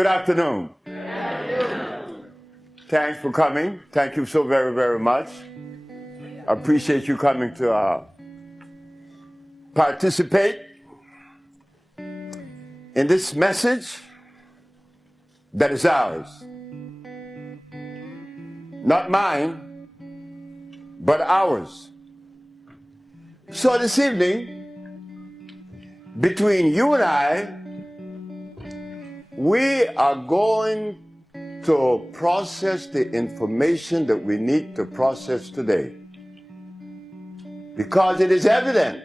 Good afternoon. Thanks for coming. Thank you so very, very much. I appreciate you coming to participate in this message that is ours. Not mine, but ours. So this evening, between you and I, we are going to process the information that we need to process today. Because it is evident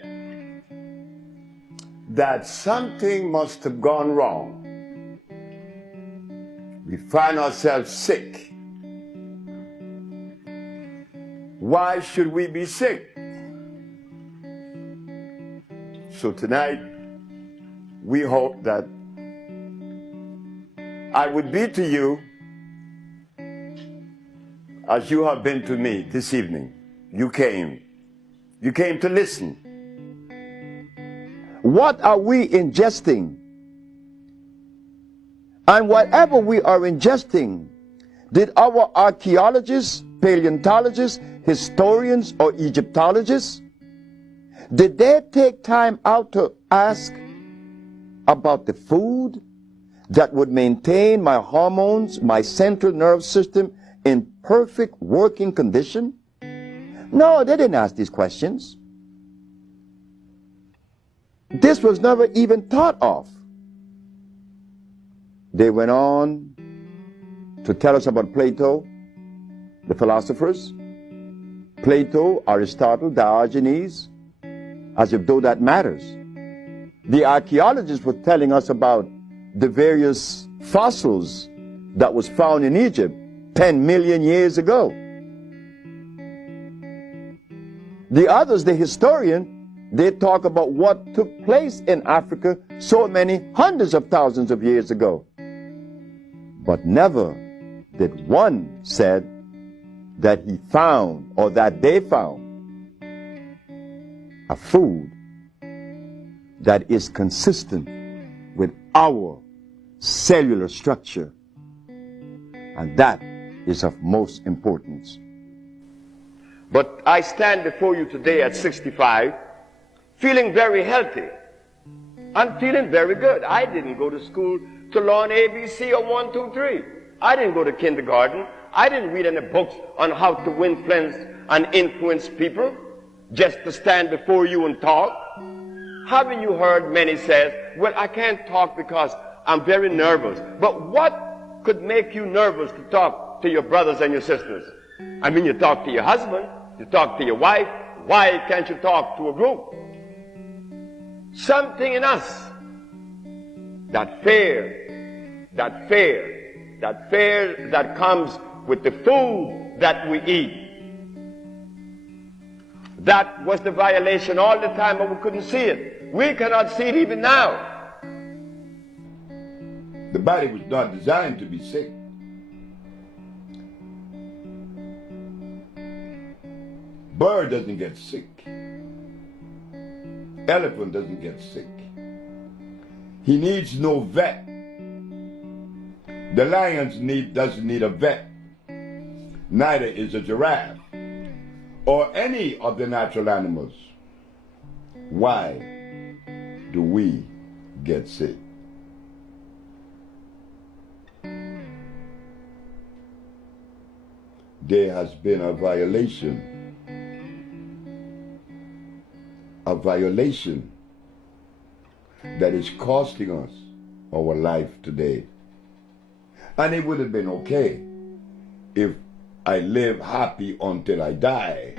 that something must have gone wrong. We find ourselves sick. Why should we be sick? So tonight, we hope that I would be to you as you have been to me this evening. You came to listen. What are we ingesting? And whatever we are ingesting, did our archaeologists, paleontologists, historians, or Egyptologists, did they take time out to ask about the food that would maintain my hormones, my central nervous system in perfect working condition? No, they didn't ask these questions. This was never even thought of. They went on to tell us about Plato, the philosophers, Plato, Aristotle, Diogenes, as if though that matters. The archaeologists were telling us about the various fossils that was found in Egypt 10 million years ago. The others, the historian, they talk about what took place in Africa so many hundreds of thousands of years ago. But never did one said that he found or that they found a food that is consistent with our cellular structure, and that is of most importance. But I stand before you today at 65 feeling very healthy. I'm feeling very good. I didn't go to school to learn ABC or 1, 2, 3. I didn't go to kindergarten. I didn't read any books on how to win friends and influence people just to stand before you and talk. Haven't you heard many say, well, I can't talk because I'm very nervous. But what could make you nervous to talk to your brothers and your sisters? I mean, you talk to your husband, you talk to your wife. Why can't you talk to a group? Something in us, that fear that comes with the food that we eat. That was the violation all the time, but we couldn't see it. We cannot see it even now. The body was not designed to be sick. Bird doesn't get sick. Elephant doesn't get sick. He needs no vet. The lion doesn't need a vet. Neither is a giraffe or any of the natural animals. Why do we get sick? There has been a violation that is costing us our life today. And it would have been okay if I live happy until I die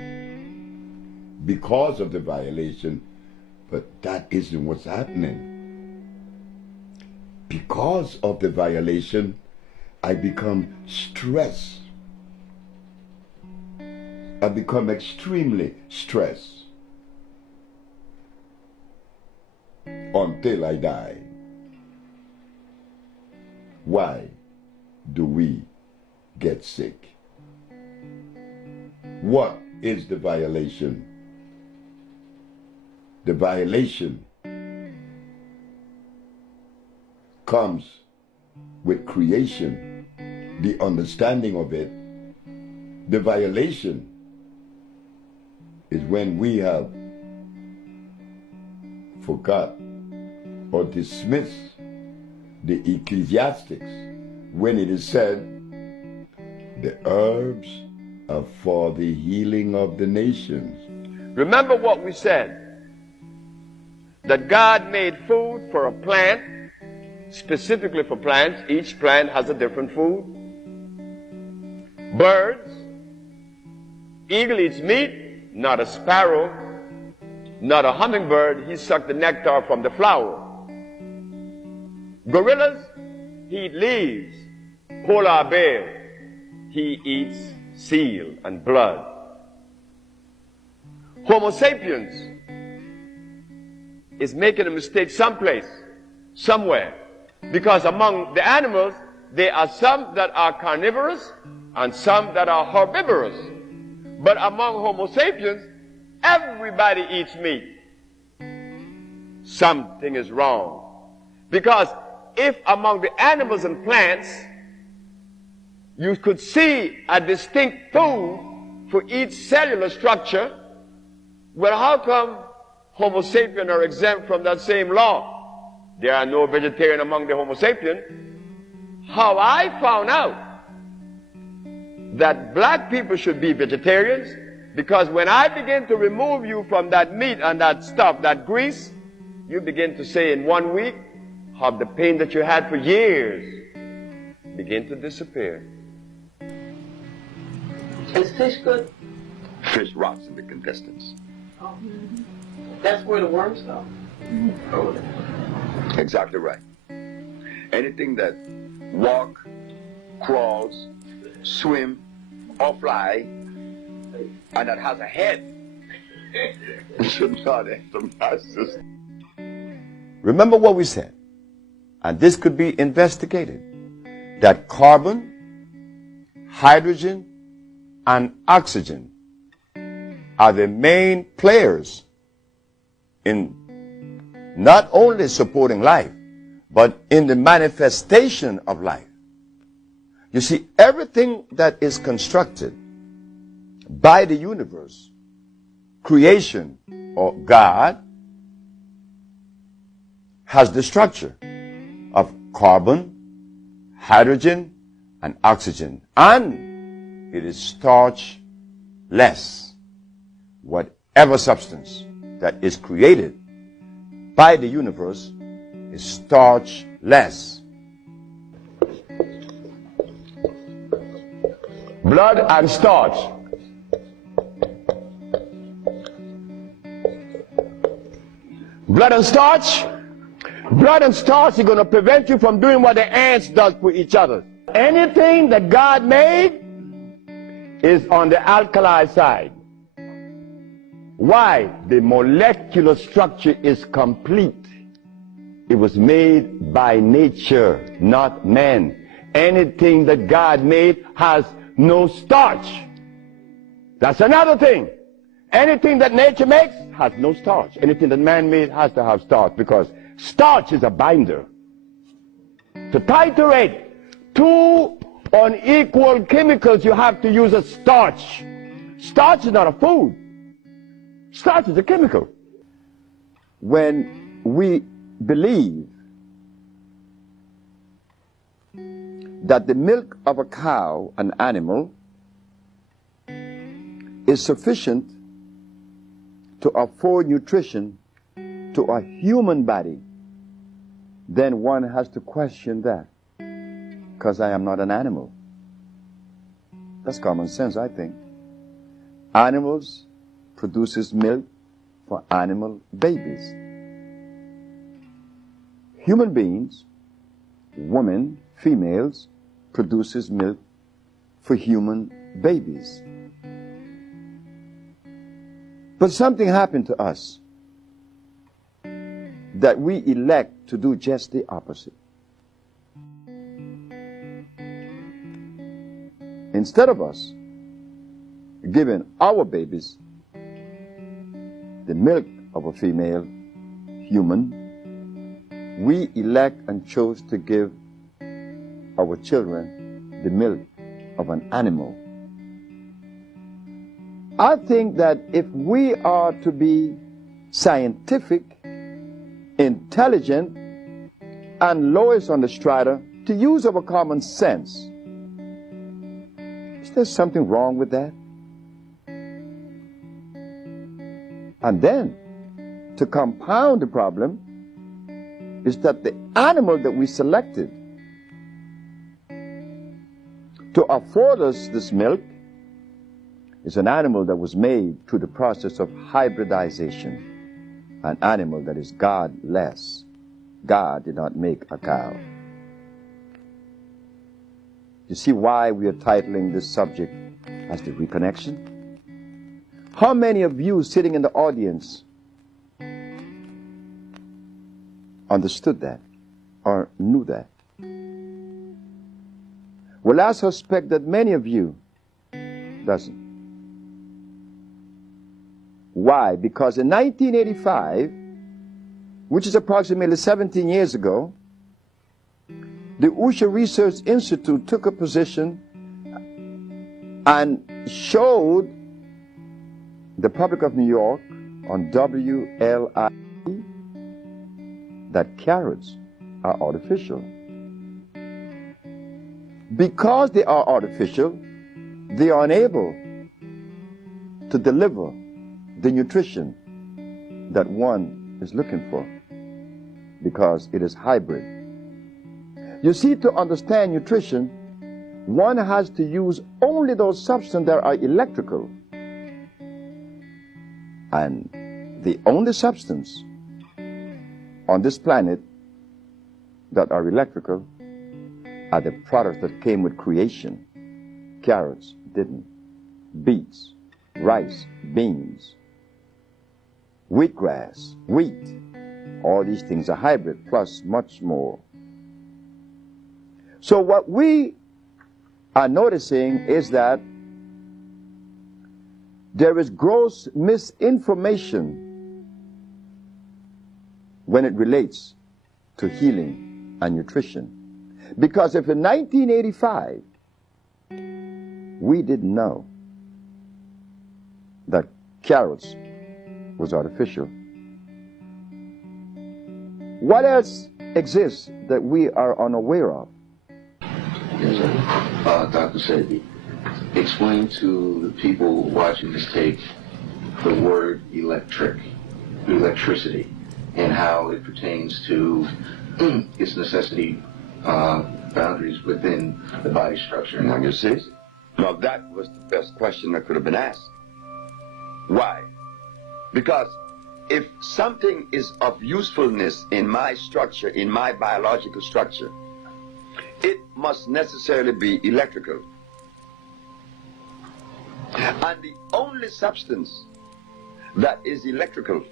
because of the violation, but that isn't what's happening. Because of the violation, I become stressed. I become extremely stressed until I die. Why do we get sick? What is the violation? The violation comes with creation, the understanding of it. The violation is when we have forgot or dismissed the ecclesiastics when it is said, the herbs are for the healing of the nations. Remember what we said, that God made food for a plant, specifically for plants. Each plant has a different food. Birds, eagle eats meat, not a sparrow, not a hummingbird. He sucked the nectar from the flower. Gorillas, he eats leaves. Polar bear, he eats seal and blood. Homo sapiens is making a mistake someplace, somewhere, because among the animals, there are some that are carnivorous and some that are herbivorous. But among Homo sapiens, everybody eats meat. Something is wrong. Because if among the animals and plants, you could see a distinct food for each cellular structure, well, how come Homo sapiens are exempt from that same law? There are no vegetarian among the Homo sapiens. How I found out that black people should be vegetarians, because when I begin to remove you from that meat and that stuff, that grease, you begin to say in 1 week how the pain that you had for years begin to disappear. Is fish good? Fish rots in the intestines. Oh. That's where the worms go. Oh, exactly right. Anything that walk, crawls, swim, or fly, and that has a head should not enter my system. Remember what we said, and this could be investigated, that carbon, hydrogen, and oxygen are the main players in not only supporting life, but in the manifestation of life. You see, everything that is constructed by the universe, creation, or God, has the structure of carbon, hydrogen, and oxygen. And it is starch-less. Whatever substance that is created by the universe is starch-less. Blood and starch. Blood and starch? Blood and starch is going to prevent you from doing what the ants does for each other. Anything that God made is on the alkali side. Why? The molecular structure is complete. It was made by nature, not man. Anything that God made has no starch. That's another thing. Anything that nature makes has no starch. Anything that man made has to have starch, because starch is a binder. To titrate two unequal chemicals, you have to use a starch. Starch is not a food. Starch is a chemical. When we believe that the milk of a cow, an animal, is sufficient to afford nutrition to a human body, then one has to question that, because I am not an animal. That's common sense, I think. Animals produces milk for animal babies. Human beings, women, females, produces milk for human babies. But something happened to us that we elect to do just the opposite. Instead of us giving our babies the milk of a female human, we elect and chose to give our children the milk of an animal. I think that if we are to be scientific, intelligent, and lowest on the strata, to use our common sense, is there something wrong with that? And then, to compound the problem, is that the animal that we selected to afford us this milk is an animal that was made through the process of hybridization, an animal that is godless. God did not make a cow. You see why we are titling this subject as the reconnection? How many of you sitting in the audience understood that or knew that? Well, I suspect that many of you doesn't. Why? Because in 1985, which is approximately 17 years ago, the Usha Research Institute took a position and showed the public of New York on WLIP that carrots are artificial. Because they are artificial, they are unable to deliver the nutrition that one is looking for, because it is hybrid. You see, to understand nutrition, one has to use only those substances that are electrical. And the only substance on this planet that are electrical are the products that came with creation. Carrots didn't. Beets, rice, beans, wheatgrass, wheat. All these things are hybrid, plus much more. So what we are noticing is that there is gross misinformation when it relates to healing and nutrition. Because if in 1985 we didn't know that carrots was artificial, what else exists that we are unaware of? Yes, sir. Dr. Sebi, explain to the people watching this tape the word electricity, and how it pertains to its necessity boundaries within the body structure. Now you see? Now that was the best question that could have been asked. Why? Because if something is of usefulness in my structure, in my biological structure, it must necessarily be electrical. And the only substance that is electrical,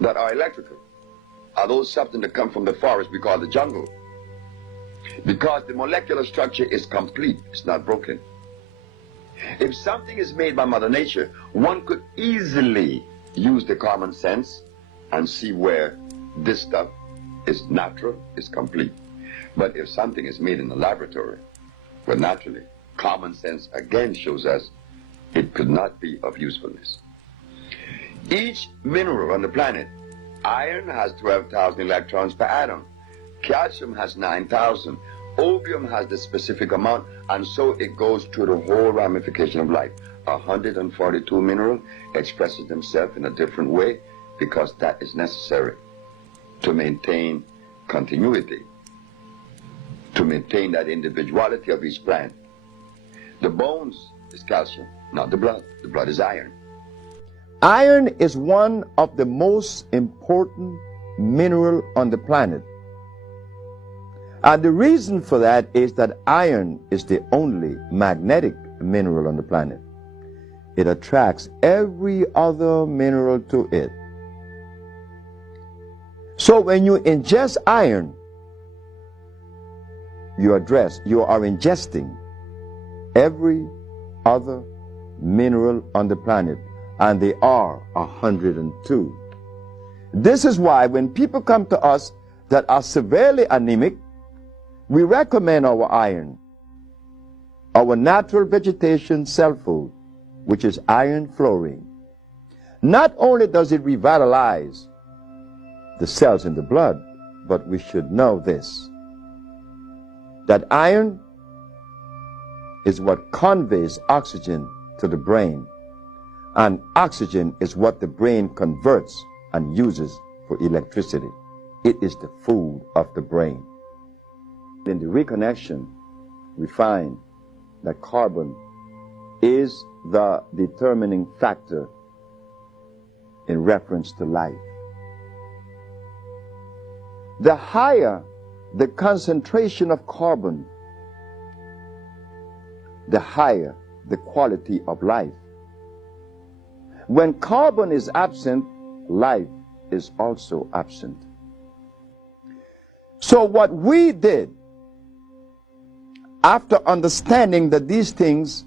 that are electrical, are those substances that come from the forest we call the jungle. Because the molecular structure is complete, it's not broken. If something is made by Mother Nature, one could easily use the common sense and see where this stuff is natural, is complete. But if something is made in the laboratory, well, naturally, common sense again shows us it could not be of usefulness. Each mineral on the planet, iron has 12,000 electrons per atom, calcium has 9,000, opium has the specific amount, and so it goes through the whole ramification of life. 142 minerals expresses themselves in a different way because that is necessary to maintain continuity, to maintain that individuality of each plant. The bones is calcium, not the blood. The blood is iron. Iron is one of the most important mineral on the planet. And the reason for that is that iron is the only magnetic mineral on the planet. It attracts every other mineral to it. So when you ingest iron, you are ingesting every other mineral on the planet, and they are 102. This is why when people come to us that are severely anemic, We recommend our iron, our natural vegetation cell food, which is iron fluorine. Not only does it revitalize the cells in the blood, but we should know this, that iron is what conveys oxygen to the brain, and oxygen is what the brain converts and uses for electricity. It is the food of the brain. In the reconnection, we find that carbon is the determining factor in reference to life. The higher the concentration of carbon, the higher the quality of life. When carbon is absent, life is also absent. So what we did, after understanding that these things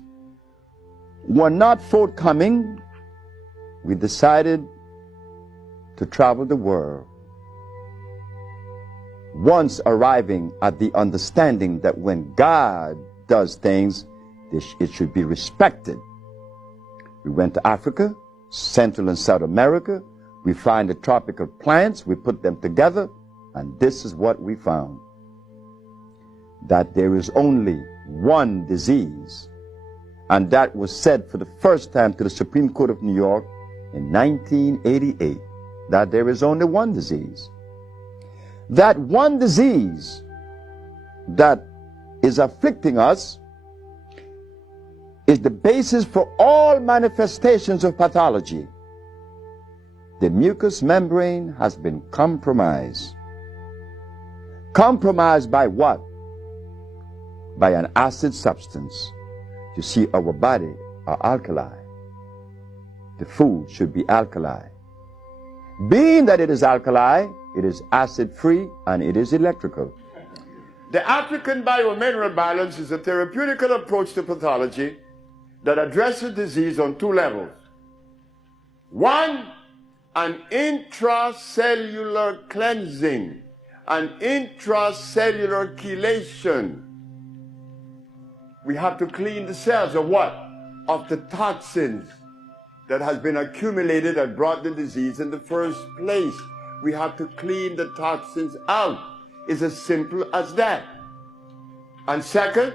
were not forthcoming, we decided to travel the world, once arriving at the understanding that when God does things, it should be respected. We went to Africa, Central and South America. We find the tropical plants, we put them together, and this is what we found: that there is only one disease. And that was said for the first time to the Supreme Court of New York in 1988, that there is only one disease. That one disease that is afflicting us is the basis for all manifestations of pathology. The mucous membrane has been compromised. Compromised by what? By an acid substance. You see, our body are alkali. The food should be alkali. Being that it is alkali, it is acid-free and it is electrical. The African biomineral balance is a therapeutical approach to pathology that addresses disease on two levels. One, an intracellular cleansing, an intracellular chelation. We have to clean the cells of what? Of the toxins that has been accumulated and brought the disease in the first place. We have to clean the toxins out. It's as simple as that. And second,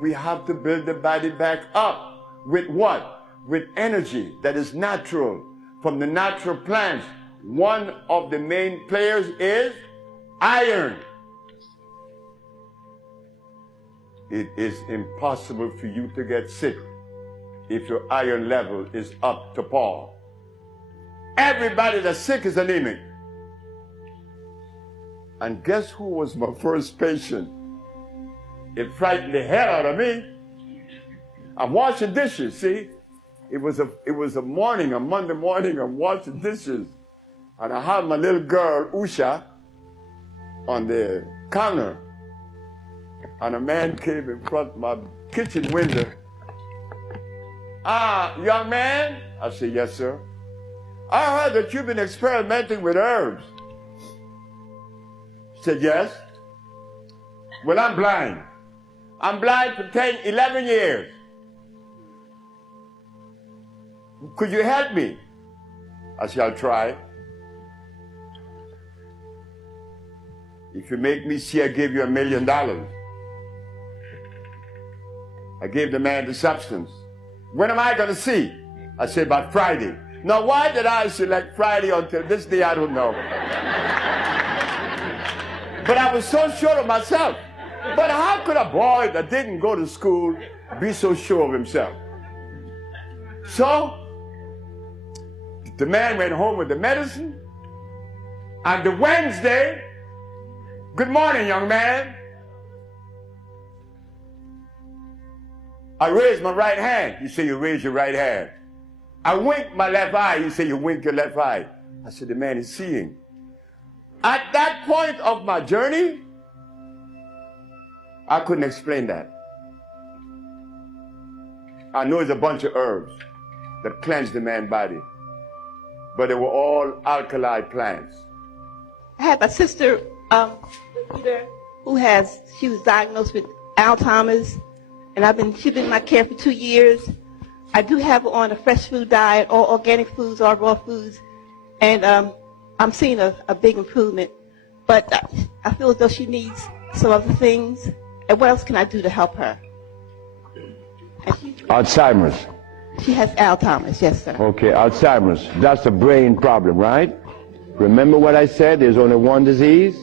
we have to build the body back up with what? With energy that is natural from the natural plants. One of the main players is iron. It is impossible for you to get sick if your iron level is up to par. Everybody that's sick is anemic. And guess who was my first patient? It frightened the hell out of me. I'm washing dishes, see? It was a morning, a Monday morning, I'm washing dishes. And I had my little girl, Usha, on the counter. And a man came in front of my kitchen window. Young man? I said, yes, sir. I heard that you've been experimenting with herbs. He said, yes. Well, I'm blind. I'm blind for 11 years. Could you help me? I said, I'll try. If you make me see, I give you $1 million. I gave the man the substance. When am I going to see? I said, about Friday. Now, why did I select Friday until this day? I don't know. But I was so sure of myself. But how could a boy that didn't go to school be so sure of himself? So, the man went home with the medicine. And the Wednesday, good morning, young man. I raised my right hand. You say you raise your right hand. I wink my left eye. You say you wink your left eye. I said, the man is seeing. At that point of my journey, I couldn't explain that. I know it's a bunch of herbs that cleanse the man's body, but they were all alkali plants. I had my sister, either she was diagnosed with Alzheimer's, and she's been in my care for 2 years. I do have her on a fresh food diet, all organic foods, all raw foods, and I'm seeing a big improvement. But I feel as though she needs some other things. And what else can I do to help her? Alzheimer's. She has Alzheimer's, yes, sir. Okay, Alzheimer's. That's a brain problem, right? Remember what I said? There's only one disease?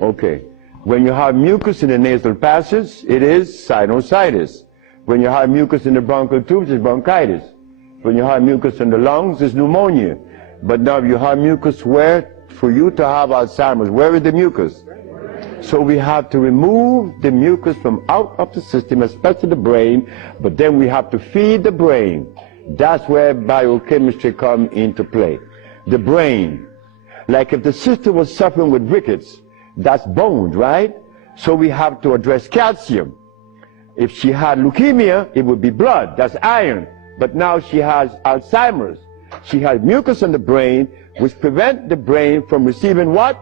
Okay. When you have mucus in the nasal passage, it is sinusitis. When you have mucus in the bronchial tubes, it's bronchitis. When you have mucus in the lungs, it's pneumonia. But now you have mucus where? For you to have Alzheimer's, where is the mucus? So we have to remove the mucus from out of the system, especially the brain, but then we have to feed the brain. That's where biochemistry comes into play. The brain. Like if the sister was suffering with rickets, that's bones, right? So we have to address calcium. If she had leukemia, it would be blood, that's iron. But now she has Alzheimer's. She has mucus in the brain, which prevents the brain from receiving what?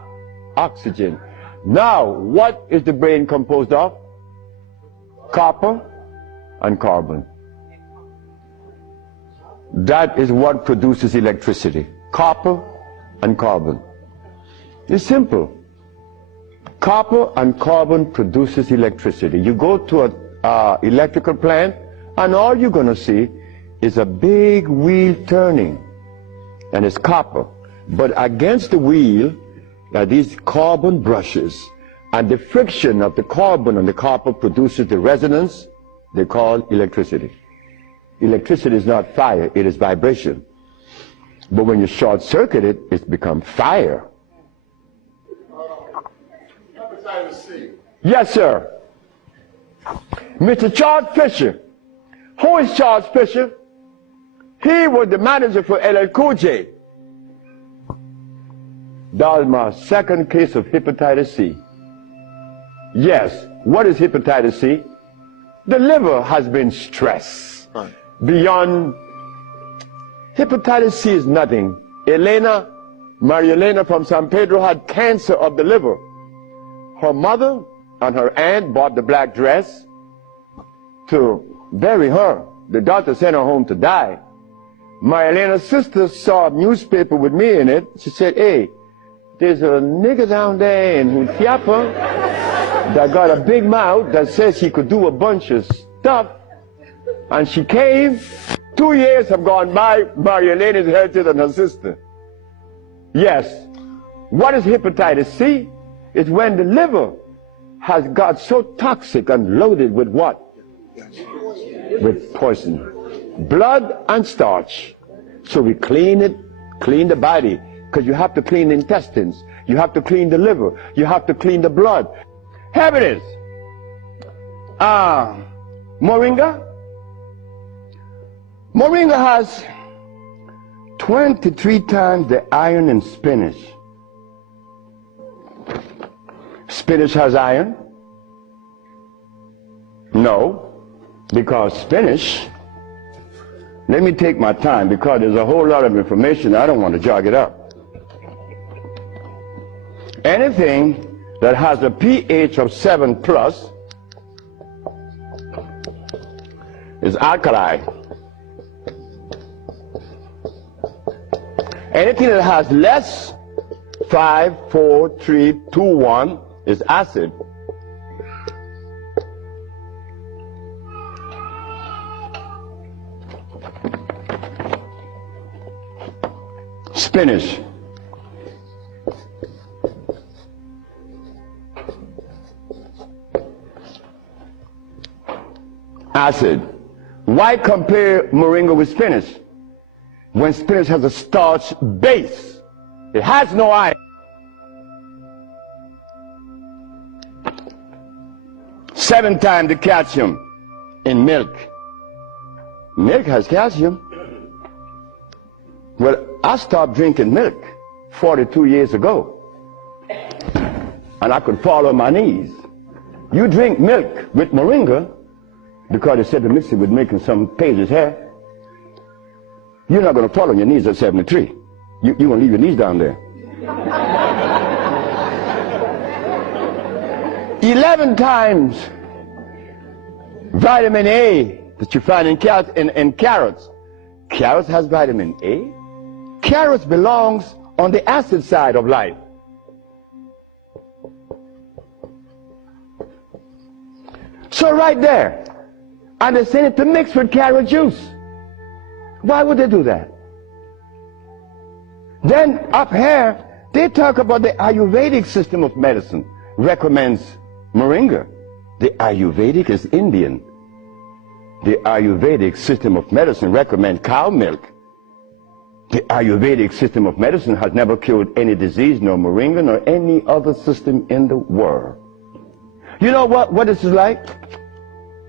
Oxygen. Now, what is the brain composed of? Copper and carbon. That is what produces electricity. Copper and carbon. It's simple. Copper and carbon produces electricity. You go to an electrical plant, and all you're going to see is a big wheel turning, and it's copper. But against the wheel are these carbon brushes, and the friction of the carbon and the copper produces the resonance they call electricity. Electricity is not fire, it is vibration. But when you short circuit it, it becomes fire. Yes, sir. Mr. Charles Fisher. Who is Charles Fisher? He was the manager for LL Cool J. That was my second case of hepatitis C. Yes, what is hepatitis C? The liver has been stressed beyond. Hepatitis C is nothing. Maria Elena from San Pedro had cancer of the liver. Her mother and her aunt bought the black dress to bury her. The doctor sent her home to die. Maria Elena's sister saw a newspaper with me in it. She said, hey, there's a nigger down there in Hutiapa that got a big mouth that says he could do a bunch of stuff. And she came. 2 years have gone by. Maria Elena is healthier than her sister. Yes. What is hepatitis C? It's when the liver has got so toxic and loaded with what? With poison. Blood and starch. So we clean it, clean the body, because you have to clean the intestines, you have to clean the liver, you have to clean the blood. Here it is. Moringa. Moringa has 23 times the iron in spinach. Spinach has iron? No, because spinach, let me take my time because there's a whole lot of information. I don't want to jog it up. Anything that has a pH of 7 plus is alkali. Anything that has less, 5, 4, 3, 2, 1 is acid. Spinach. Acid. Why compare moringa with spinach? When spinach has a starch base, it has no iron. 7 times the calcium in milk. Milk has calcium. Well, I stopped drinking milk 42 years ago, and I could fall on my knees. You drink milk with moringa because they said to mix it with making some pages here. You're not going to fall on your knees at 73. You're going to leave your knees down there. 11 times vitamin A that you find in carrots. Carrots has vitamin A. Carrots belongs on the acid side of life. So right there, and they send it to mix with carrot juice. Why would they do that? Then up here, they talk about the Ayurvedic system of medicine. Recommends moringa. The Ayurvedic is Indian. The Ayurvedic system of medicine recommends cow milk. The Ayurvedic system of medicine has never cured any disease, nor moringa, nor any other system in the world. You know what this is like?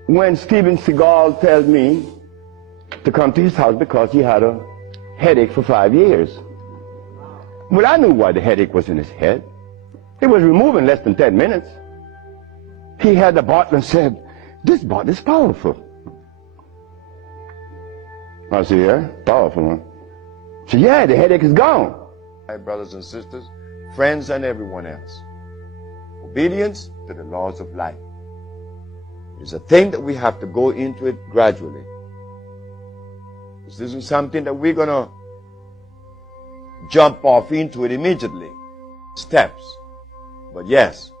When Steven Seagal tells me to come to his house because he had a headache for 5 years. Well, I knew why the headache was in his head. It was removed in less than 10 minutes. He had the bottle and said, "This bottle is powerful." I said, "Yeah, powerful, huh?" He said, "Yeah, the headache is gone." My brothers and sisters, friends and everyone else, obedience to the laws of life is a thing that we have to go into it gradually. This isn't something that we're going to jump off into it immediately. Steps. But yes,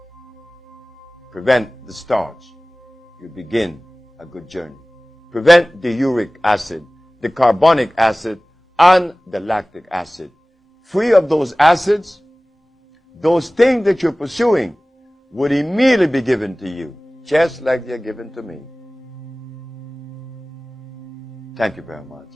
prevent the starch. You begin a good journey. Prevent the uric acid, the carbonic acid, and the lactic acid. Free of those acids, those things that you're pursuing would immediately be given to you, just like they're given to me. Thank you very much.